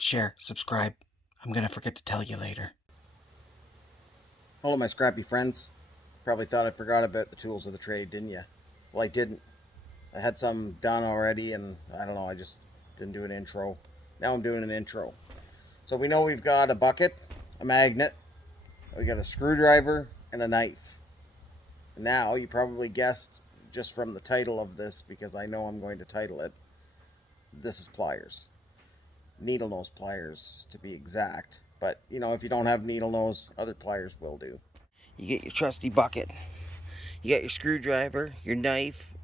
share, subscribe. I'm gonna forget to tell you later. Hello, my scrappy friends. Probably thought I forgot about the tools of the trade, didn't you? Well, I didn't. I had some done already, and I don't know, I just didn't do an intro. Now I'm doing an intro. So we know we've got a bucket, a magnet, we got a screwdriver, and a knife. Now, you probably guessed just from the title of this, because I know I'm going to title it, this is pliers. Needle nose pliers, to be exact. But, you know, if you don't have needle nose, other pliers will do. You get your trusty bucket. You got your screwdriver, your knife,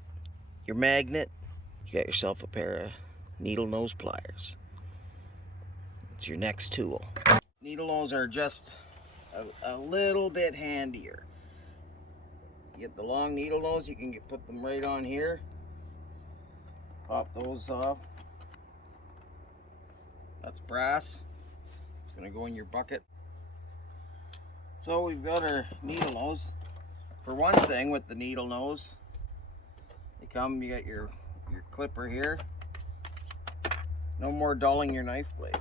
your magnet. You got yourself a pair of needle nose pliers. It's your next tool. Needle nose are just a little bit handier. You get the long needle nose, you can put them right on here. Pop those off. That's brass. It's gonna go in your bucket. So we've got our needle nose. For one thing, with the needle nose, you got your clipper here. No more dulling your knife blade.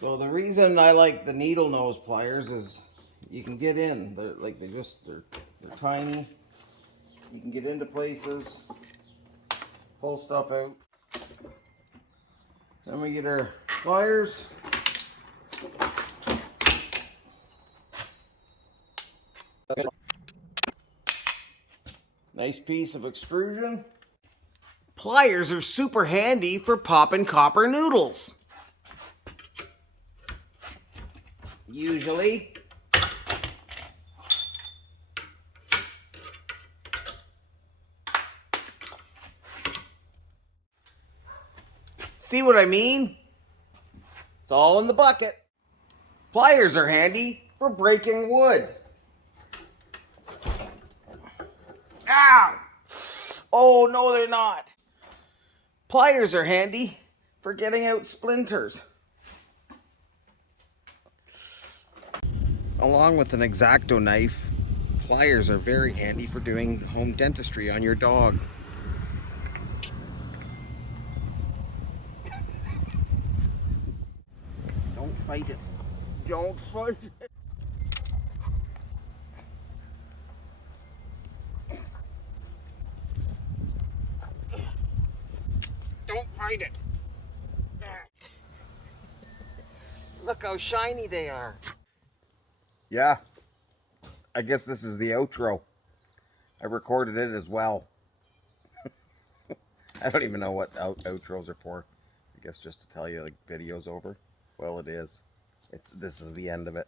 So the reason I like the needle nose pliers is you can get in. They're tiny. You can get into places, pull stuff out. Then we get our pliers. Nice piece of extrusion. Pliers are super handy for popping copper noodles. Usually. See what I mean? It's all in the bucket. Pliers are handy for breaking wood. Ow! Oh, no, they're not. Pliers are handy for getting out splinters. Along with an X-Acto knife, pliers are very handy for doing home dentistry on your dog. Don't fight it. Don't fight it. Don't fight it. Look how shiny they are. Yeah, I guess this is the outro. I recorded it as well. I don't even know what outros are for. I guess just to tell you, like, video's over. Well, it is. This is the end of it.